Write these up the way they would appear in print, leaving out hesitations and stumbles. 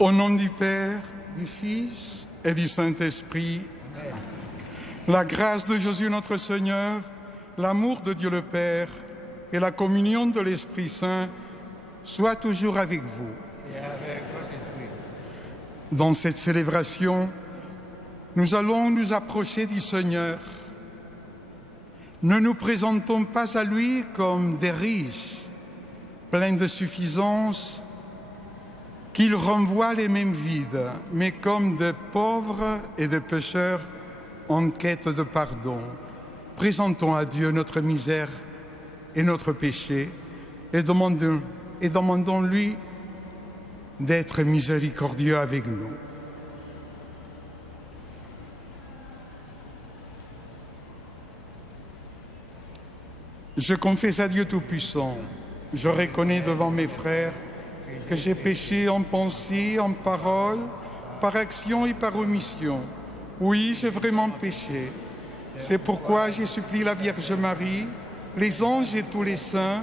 Au nom du Père, du Fils et du Saint-Esprit, la grâce de Jésus notre Seigneur, l'amour de Dieu le Père et la communion de l'Esprit Saint soient toujours avec vous. Et avec votre esprit. Dans cette célébration, nous allons nous approcher du Seigneur. Ne nous présentons pas à lui comme des riches, pleins de suffisance, qu'il renvoie les mêmes vides, mais comme de pauvres et de pécheurs en quête de pardon. Présentons à Dieu notre misère et notre péché et demandons-lui d'être miséricordieux avec nous. Je confesse à Dieu Tout-Puissant, je reconnais devant mes frères que j'ai péché en pensée, en parole, par action et par omission. Oui, j'ai vraiment péché. C'est pourquoi je supplie la Vierge Marie, les anges et tous les saints,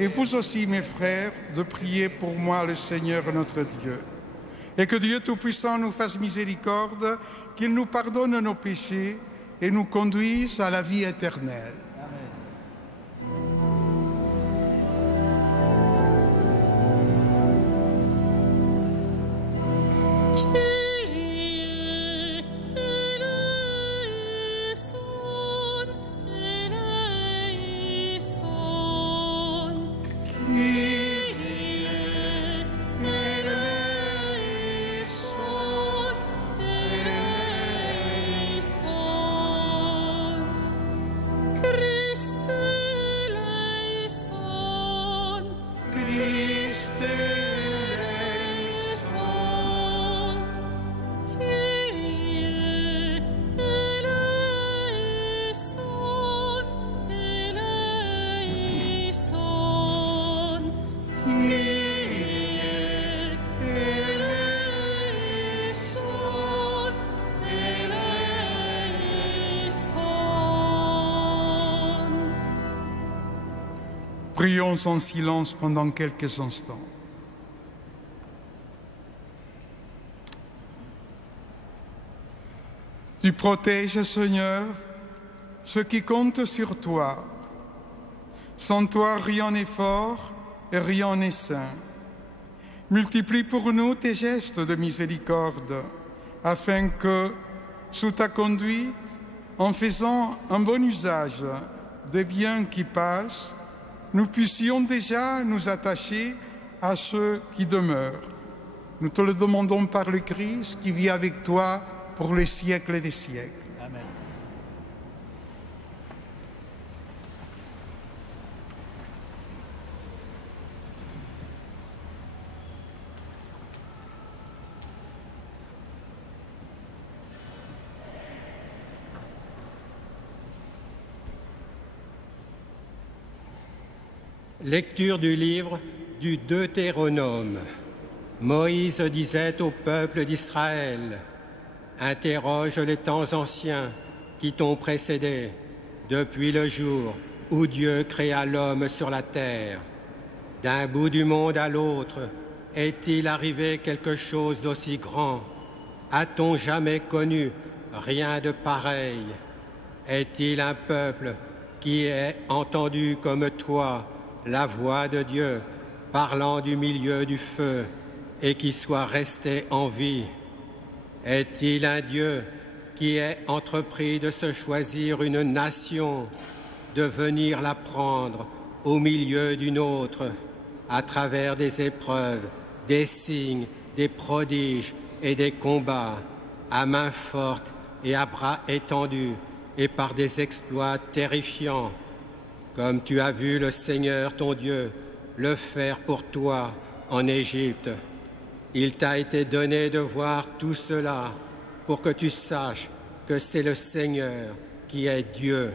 et vous aussi, mes frères, de prier pour moi le Seigneur notre Dieu. Et que Dieu Tout-Puissant nous fasse miséricorde, qu'il nous pardonne nos péchés et nous conduise à la vie éternelle. Prions en silence pendant quelques instants. Tu protèges, Seigneur, ceux qui comptent sur toi. Sans toi, rien n'est fort et rien n'est saint. Multiplie pour nous tes gestes de miséricorde, afin que, sous ta conduite, en faisant un bon usage des biens qui passent, nous puissions déjà nous attacher à ceux qui demeurent. Nous te le demandons par le Christ qui vit avec toi pour les siècles des siècles. Amen. Lecture du livre du Deutéronome. Moïse disait au peuple d'Israël, « Interroge les temps anciens qui t'ont précédé, depuis le jour où Dieu créa l'homme sur la terre. D'un bout du monde à l'autre, est-il arrivé quelque chose d'aussi grand? A-t-on jamais connu rien de pareil? Est-il un peuple qui ait entendu comme toi la voix de Dieu parlant du milieu du feu et qui soit resté en vie? Est-il un Dieu qui ait entrepris de se choisir une nation, de venir la prendre au milieu d'une autre, à travers des épreuves, des signes, des prodiges et des combats, à main forte et à bras étendus et par des exploits terrifiants, comme tu as vu le Seigneur ton Dieu le faire pour toi en Égypte? Il t'a été donné de voir tout cela pour que tu saches que c'est le Seigneur qui est Dieu.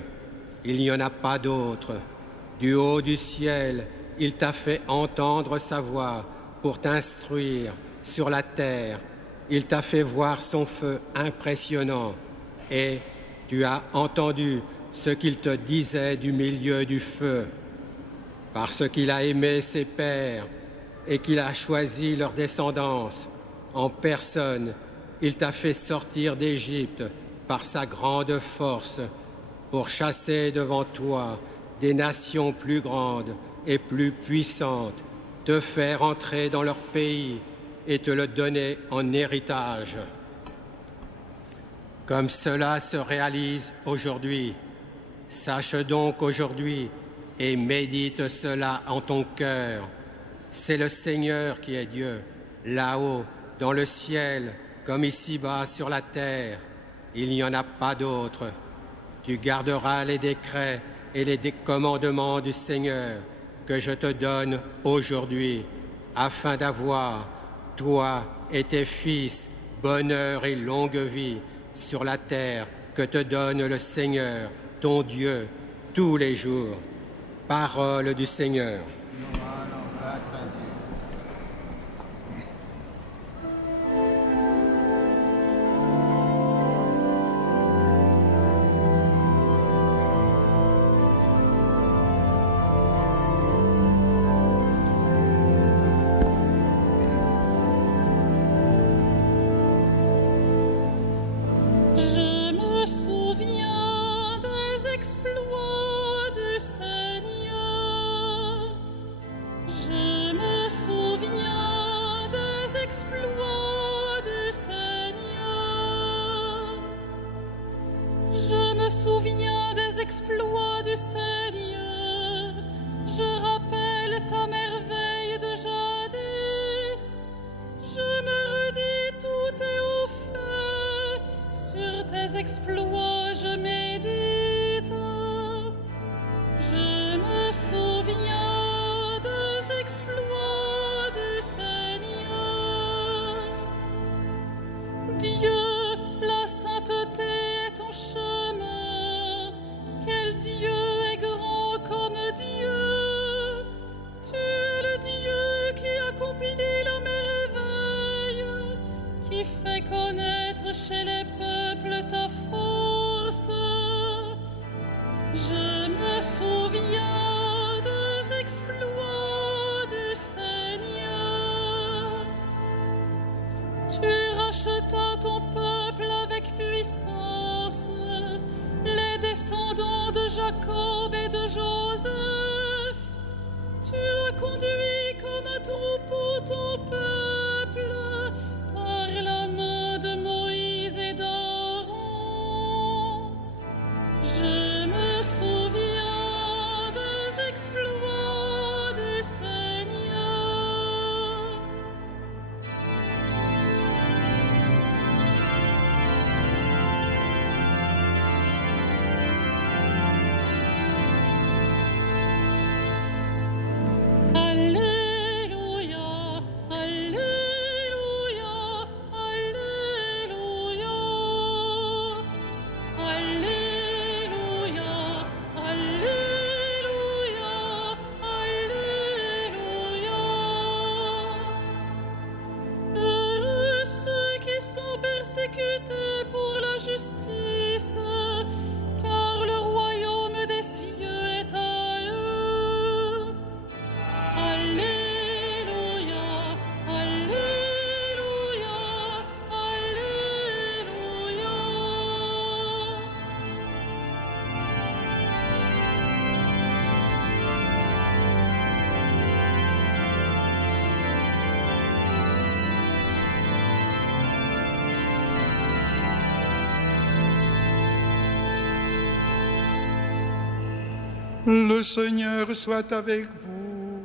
Il n'y en a pas d'autre. Du haut du ciel, il t'a fait entendre sa voix pour t'instruire sur la terre. Il t'a fait voir son feu impressionnant et tu as entendu ce qu'il te disait du milieu du feu. Parce qu'il a aimé ses pères et qu'il a choisi leur descendance, En personne, il t'a fait sortir d'Égypte par sa grande force pour chasser devant toi des nations plus grandes et plus puissantes, te faire entrer dans leur pays et te le donner en héritage. Comme cela se réalise aujourd'hui, sache donc aujourd'hui et médite cela en ton cœur. C'est le Seigneur qui est Dieu, là-haut, dans le ciel, comme ici-bas sur la terre. Il n'y en a pas d'autre. Tu garderas les décrets et les commandements du Seigneur que je te donne aujourd'hui, afin d'avoir, toi et tes fils, bonheur et longue vie sur la terre que te donne le Seigneur, ton Dieu, tous les jours. Parole du Seigneur. Jacob et de Joseph, tu as conduit comme un troupeau ton peuple par la main de Moïse et d'Aaron. Je me souviens des exploits du Seigneur. Persécutés pour la justice, car le royaume des cieux est à eux. Alléluia, Alléluia, Alléluia. Le Seigneur soit avec vous.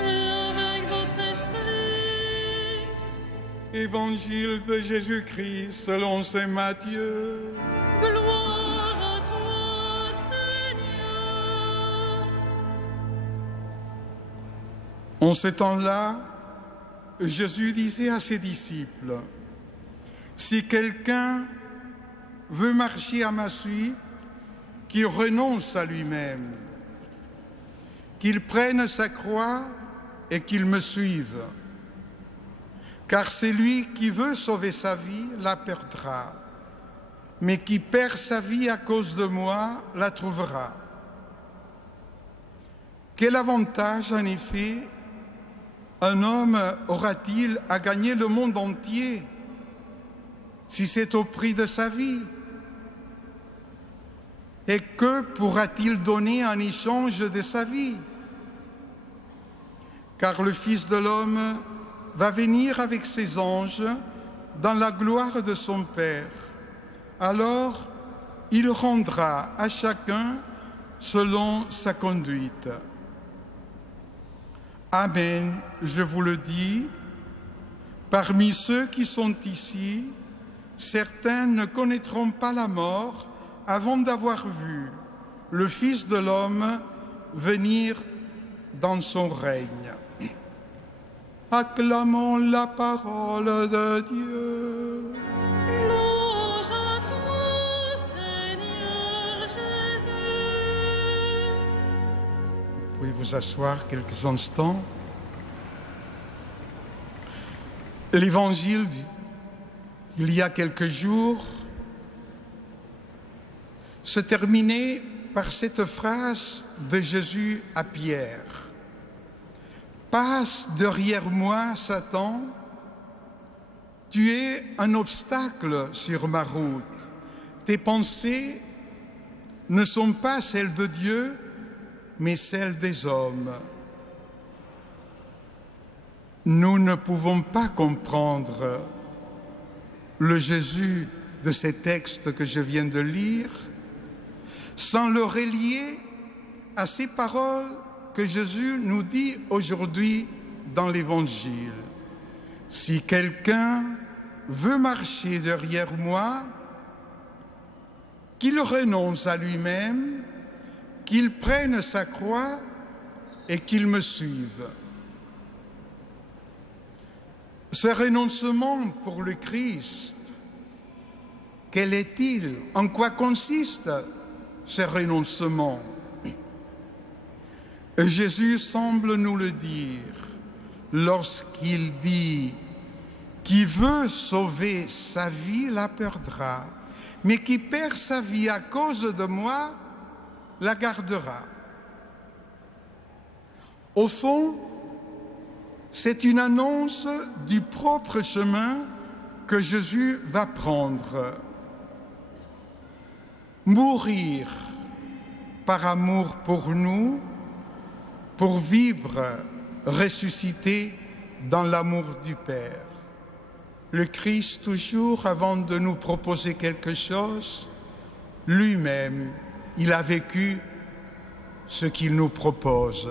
Et avec votre esprit. Évangile de Jésus-Christ selon saint Matthieu. Gloire à toi, Seigneur. En ce temps-là, Jésus disait à ses disciples, « Si quelqu'un veut marcher à ma suite, qu'il renonce à lui-même, qu'il prenne sa croix et qu'il me suive. Car celui qui veut sauver sa vie la perdra, mais qui perd sa vie à cause de moi la trouvera. Quel avantage, en effet, Un homme aura-t-il à gagner le monde entier si c'est au prix de sa vie? Et que pourra-t-il donner en échange de sa vie? Car le Fils de l'homme va venir avec ses anges dans la gloire de son Père. Alors, il rendra à chacun selon sa conduite. Amen, je vous le dis, parmi ceux qui sont ici, certains ne connaîtront pas la mort avant d'avoir vu le Fils de l'homme venir dans son règne. Acclamons la parole de Dieu. Louange à toi, Seigneur Jésus. Vous pouvez vous asseoir quelques instants. L'évangile d'il y a quelques jours se terminait par cette phrase de Jésus à Pierre. Passe derrière moi, Satan, tu es un obstacle sur ma route. Tes pensées ne sont pas celles de Dieu, mais celles des hommes. Nous ne pouvons pas comprendre le Jésus de ces textes que je viens de lire sans le relier à ces paroles que Jésus nous dit aujourd'hui dans l'Évangile. Si quelqu'un veut marcher derrière moi, qu'il renonce à lui-même, qu'il prenne sa croix et qu'il me suive. Ce renoncement pour le Christ, quel est-il? En quoi consiste ce renoncement? Jésus semble nous le dire lorsqu'il dit « Qui veut sauver sa vie la perdra, mais qui perd sa vie à cause de moi la gardera. » Au fond, c'est une annonce du propre chemin que Jésus va prendre. Mourir par amour pour nous, pour vivre ressuscité dans l'amour du Père. Le Christ, toujours avant de nous proposer quelque chose, lui-même, il a vécu ce qu'il nous propose.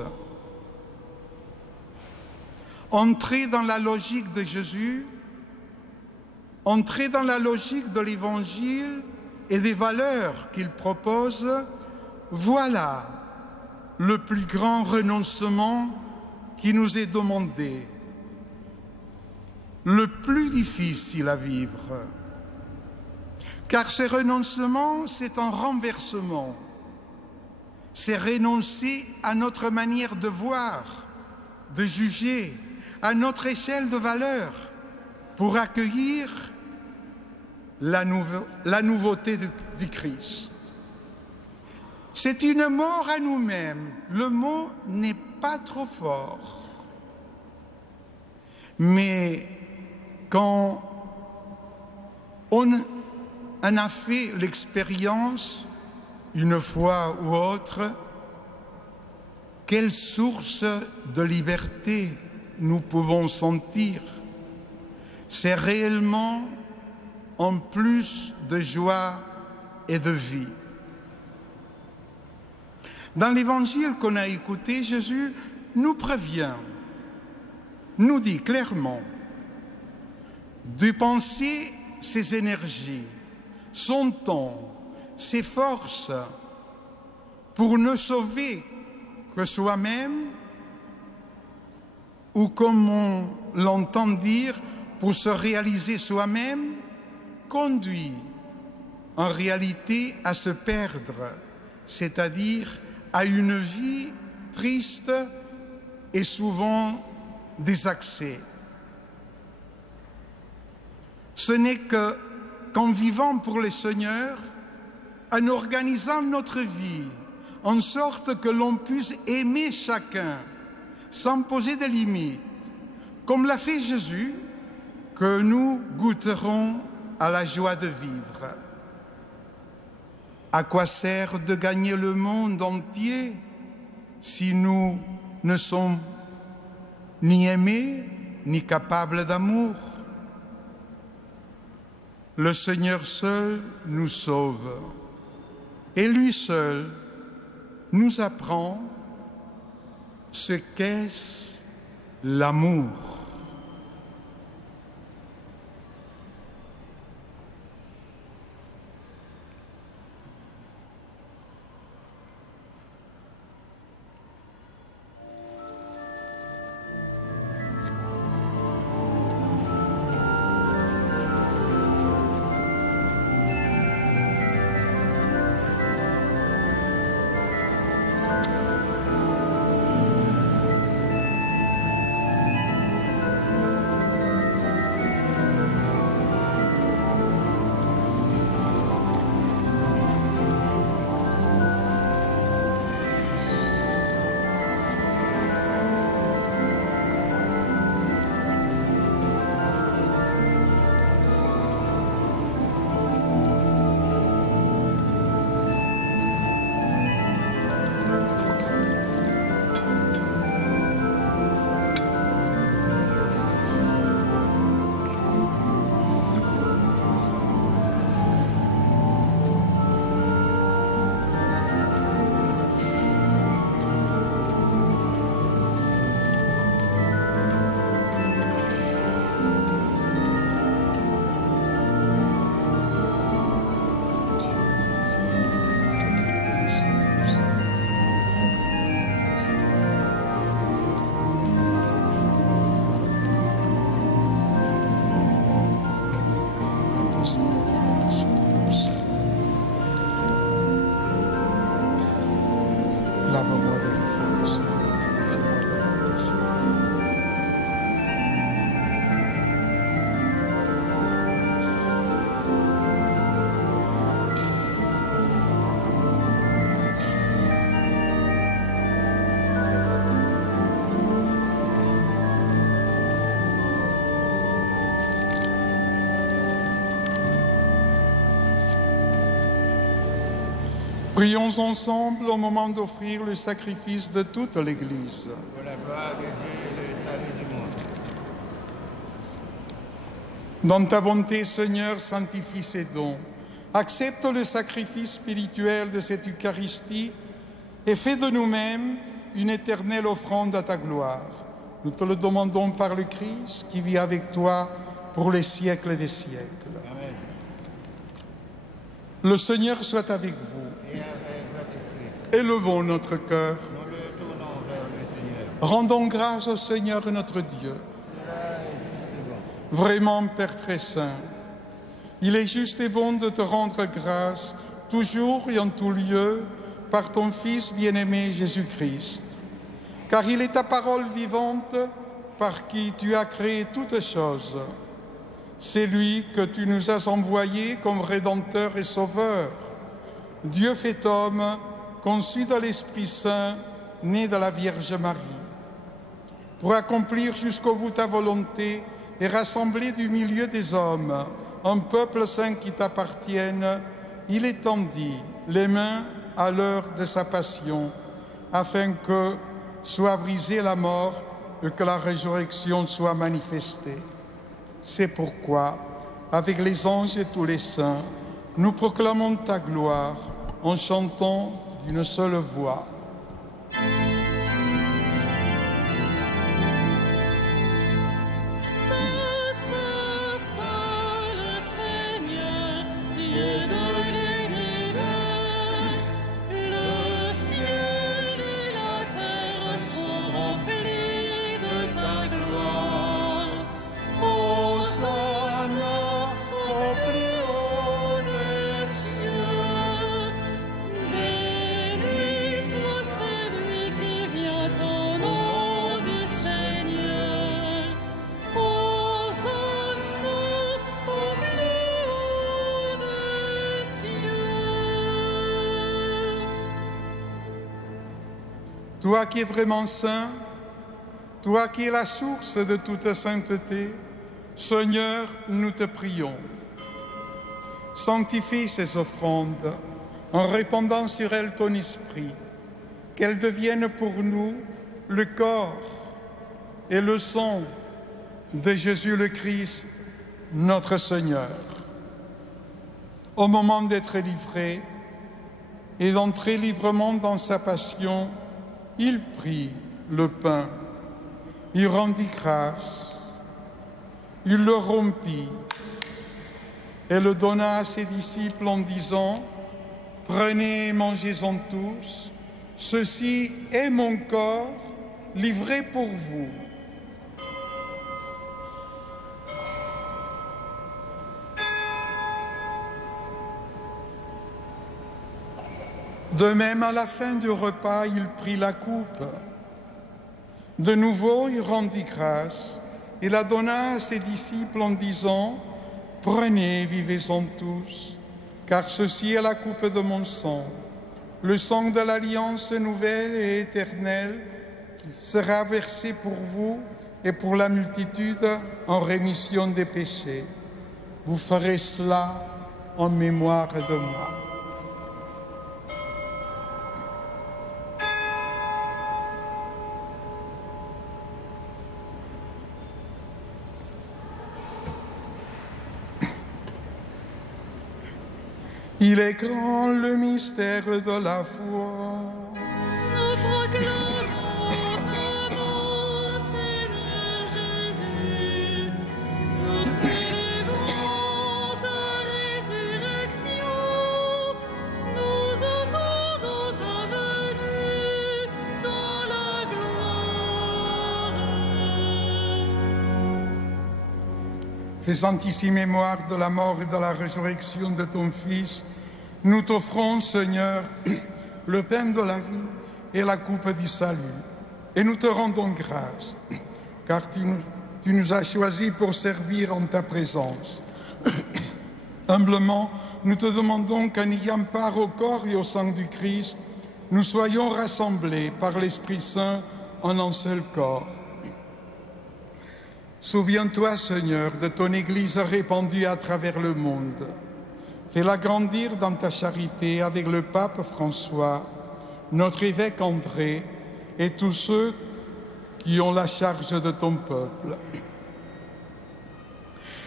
Entrer dans la logique de Jésus, entrer dans la logique de l'Évangile et des valeurs qu'il propose, voilà le plus grand renoncement qui nous est demandé, le plus difficile à vivre. Car ce renoncement, c'est un renversement. C'est renoncer à notre manière de voir, de juger, à notre échelle de valeurs, pour accueillir la nouveauté du Christ. C'est une mort à nous-mêmes. Le mot n'est pas trop fort. Mais quand on en a fait l'expérience, une fois ou autre, quelle source de liberté nous pouvons sentir. C'est réellement en plus de joie et de vie. Dans l'évangile qu'on a écouté, Jésus nous prévient, nous dit clairement de dépenser ses énergies, son temps, ses forces pour ne sauver que soi-même, ou comme on l'entend dire, pour se réaliser soi-même, conduit en réalité à se perdre, c'est-à-dire à une vie triste et souvent désaxée. Ce n'est qu'en vivant pour le Seigneur, en organisant notre vie, en sorte que l'on puisse aimer chacun, sans poser de limites, comme l'a fait Jésus, que nous goûterons à la joie de vivre. À quoi sert de gagner le monde entier si nous ne sommes ni aimés ni capables d'amour? Le Seigneur seul nous sauve et lui seul nous apprend ce qu'est l'amour. Prions ensemble au moment d'offrir le sacrifice de toute l'Église. Pour la gloire de Dieu et le salut du monde. Dans ta bonté, Seigneur, sanctifie ces dons. Accepte le sacrifice spirituel de cette Eucharistie et fais de nous-mêmes une éternelle offrande à ta gloire. Nous te le demandons par le Christ qui vit avec toi pour les siècles des siècles. Amen. Le Seigneur soit avec vous. Et avec votre esprit. Élevons notre cœur. Nous le tournons vers le Seigneur. Rendons grâce au Seigneur notre Dieu. Cela est juste et bon. Vraiment, Père très saint, il est juste et bon de te rendre grâce, toujours et en tout lieu, par ton Fils bien-aimé Jésus-Christ. Car il est ta parole vivante par qui tu as créé toutes choses. C'est lui que tu nous as envoyé comme Rédempteur et Sauveur. Dieu fait homme, conçu de l'Esprit Saint, né de la Vierge Marie. Pour accomplir jusqu'au bout ta volonté et rassembler du milieu des hommes un peuple saint qui t'appartienne, il étendit les mains à l'heure de sa passion, afin que soit brisée la mort et que la résurrection soit manifestée. C'est pourquoi, avec les anges et tous les saints, nous proclamons ta gloire en chantant d'une seule voix. Toi qui es vraiment saint, Toi qui es la source de toute sainteté, Seigneur, nous te prions. Sanctifie ces offrandes en répandant sur elles ton esprit, qu'elles deviennent pour nous le corps et le sang de Jésus le Christ, notre Seigneur. Au moment d'être livré et d'entrer librement dans sa passion, il prit le pain, il rendit grâce, il le rompit et le donna à ses disciples en disant « Prenez et mangez-en tous, ceci est mon corps livré pour vous. » De même, à la fin du repas, il prit la coupe. De nouveau, il rendit grâce et la donna à ses disciples en disant « Prenez et vivez-en tous, car ceci est la coupe de mon sang, le sang de l'alliance nouvelle et éternelle qui sera versé pour vous et pour la multitude en rémission des péchés. Vous ferez cela en mémoire de moi. » Il est grand le mystère de la foi. Nous proclamons ta mort, Seigneur Jésus. Nous célébrons ta résurrection. Nous attendons ta venue dans la gloire. Faisant ici mémoire de la mort et de la résurrection de ton Fils, nous t'offrons, Seigneur, le pain de la vie et la coupe du salut. Et nous te rendons grâce, car tu nous as choisis pour servir en ta présence. Humblement, nous te demandons qu'en ayant part au corps et au sang du Christ, nous soyons rassemblés par l'Esprit Saint en un seul corps. Souviens-toi, Seigneur, de ton Église répandue à travers le monde. Fais-la grandir dans ta charité avec le pape François, notre évêque André et tous ceux qui ont la charge de ton peuple.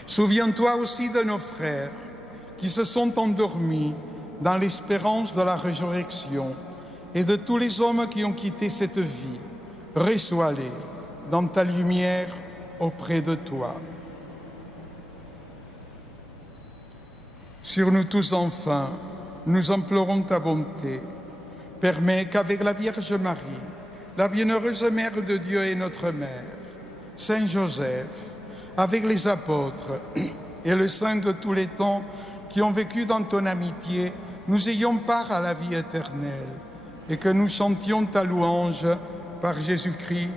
Souviens-toi aussi de nos frères qui se sont endormis dans l'espérance de la résurrection et de tous les hommes qui ont quitté cette vie. Reçois-les dans ta lumière auprès de toi. Sur nous tous enfin, nous implorons ta bonté. Permets qu'avec la Vierge Marie, la bienheureuse Mère de Dieu et notre Mère, Saint Joseph, avec les apôtres et le Saint de tous les temps qui ont vécu dans ton amitié, nous ayons part à la vie éternelle et que nous chantions ta louange par Jésus-Christ,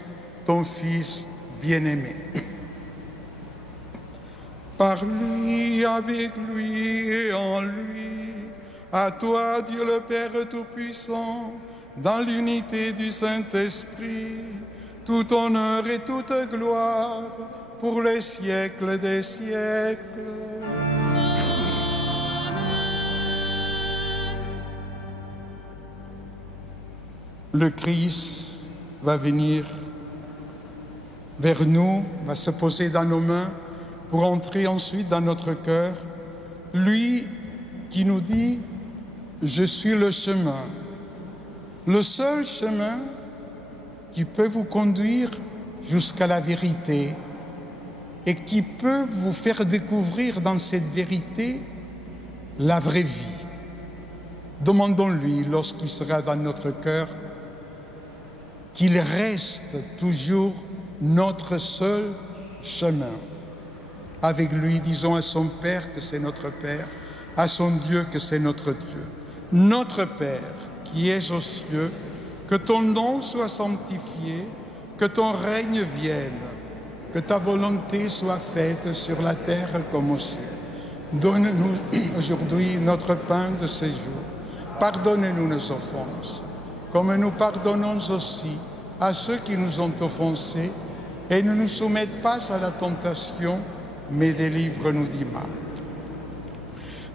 ton Fils bien-aimé. Par lui, avec lui et en lui, à toi, Dieu le Père Tout-Puissant, dans l'unité du Saint-Esprit, tout honneur et toute gloire pour les siècles des siècles. Le Christ va venir vers nous, va se poser dans nos mains pour entrer ensuite dans notre cœur. Lui qui nous dit « Je suis le chemin », le seul chemin qui peut vous conduire jusqu'à la vérité et qui peut vous faire découvrir dans cette vérité la vraie vie. Demandons-lui, lorsqu'il sera dans notre cœur, qu'il reste toujours notre seul chemin. Avec lui, disons à son Père que c'est notre Père, à son Dieu que c'est notre Dieu. Notre Père, qui es aux cieux, que ton nom soit sanctifié, que ton règne vienne, que ta volonté soit faite sur la terre comme au ciel. Donne-nous aujourd'hui notre pain de ce jour. Pardonne-nous nos offenses, comme nous pardonnons aussi à ceux qui nous ont offensés, et ne nous soumette pas à la tentation, mais délivre-nous du mal.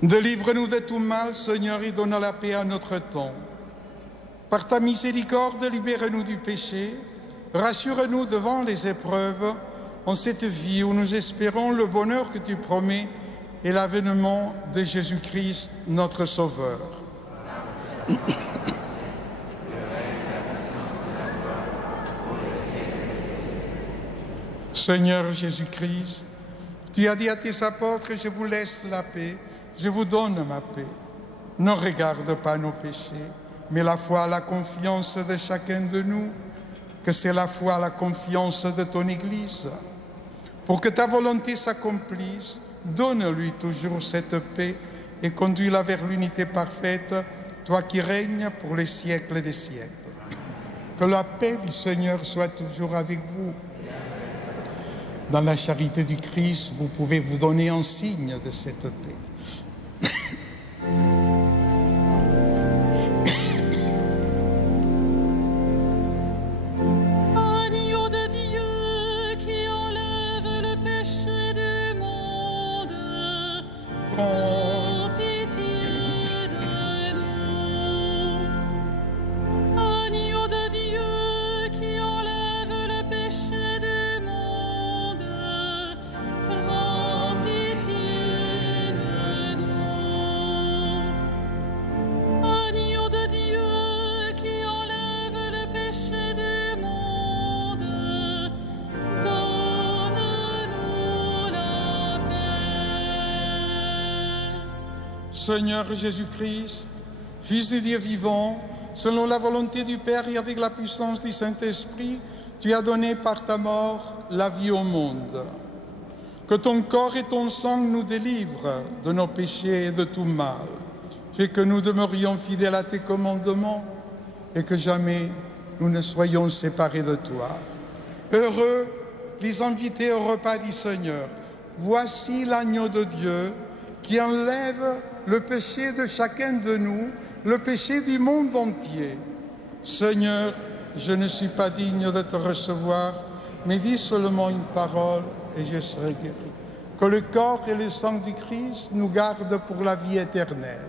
Délivre-nous de tout mal, Seigneur, et donne la paix à notre temps. Par ta miséricorde, libère-nous du péché, rassure-nous devant les épreuves, en cette vie où nous espérons le bonheur que tu promets et l'avènement de Jésus-Christ, notre Sauveur. Seigneur Jésus-Christ, tu as dit à tes apôtres, je vous laisse la paix, je vous donne ma paix. Ne regarde pas nos péchés, mais la foi, la confiance de chacun de nous, que c'est la foi, la confiance de ton Église. Pour que ta volonté s'accomplisse, donne-lui toujours cette paix et conduis-la vers l'unité parfaite, toi qui règnes pour les siècles des siècles. Que la paix du Seigneur soit toujours avec vous. Dans la charité du Christ, vous pouvez vous donner un signe de cette paix. Agneau de Dieu qui enlève le péché du monde, prends pitié de nous. Agneau de Dieu qui enlève le péché du monde, prends pitié de nous. Agneau de Dieu qui enlève le péché du monde, donne-nous la paix. Seigneur Jésus-Christ, Fils du Dieu vivant, selon la volonté du Père et avec la puissance du Saint-Esprit, tu as donné par ta mort la vie au monde. Que ton corps et ton sang nous délivrent de nos péchés et de tout mal. Fais que nous demeurions fidèles à tes commandements et que jamais nous ne soyons séparés de toi. Heureux les invités au repas du Seigneur. Voici l'agneau de Dieu qui enlève le péché de chacun de nous, le péché du monde entier. Seigneur, je ne suis pas digne de te recevoir, mais dis seulement une parole et je serai guéri. Que le corps et le sang du Christ nous gardent pour la vie éternelle.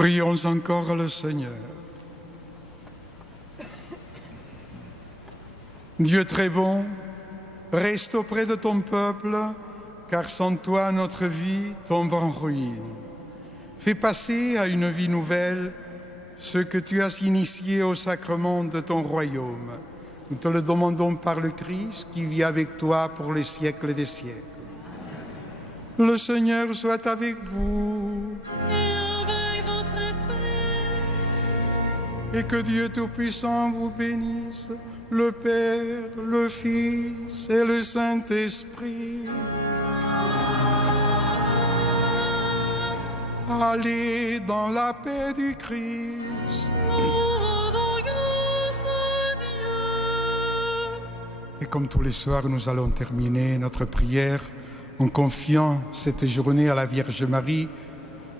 Prions encore le Seigneur. Dieu très bon, reste auprès de ton peuple, car sans toi notre vie tombe en ruine. Fais passer à une vie nouvelle ce que tu as initié au sacrement de ton royaume. Nous te le demandons par le Christ qui vit avec toi pour les siècles des siècles. Le Seigneur soit avec vous. Et avec votre esprit. Et que Dieu Tout-Puissant vous bénisse, le Père, le Fils et le Saint-Esprit. Allez dans la paix du Christ. Et comme tous les soirs, nous allons terminer notre prière en confiant cette journée à la Vierge Marie,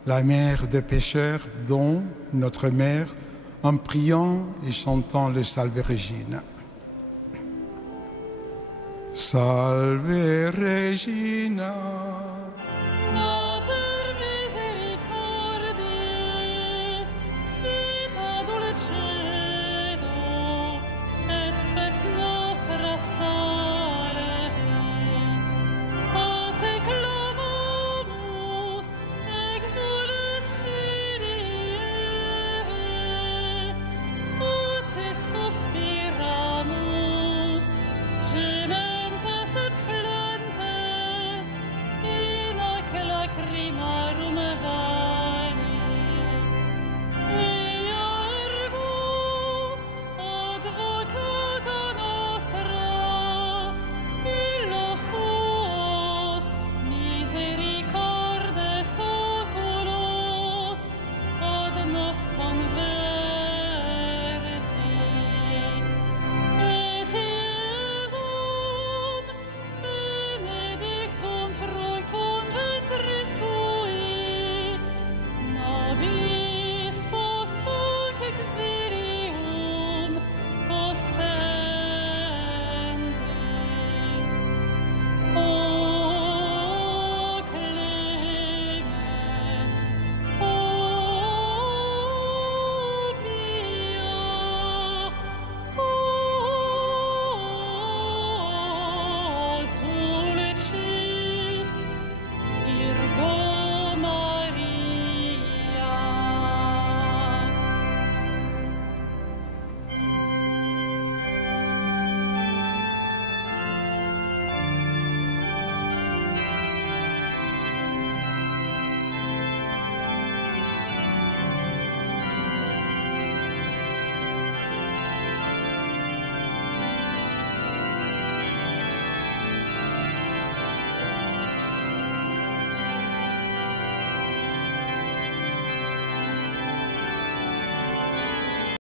la mère des pécheurs, dont notre mère, en priant et chantant le Salve Regina. Salve Regina.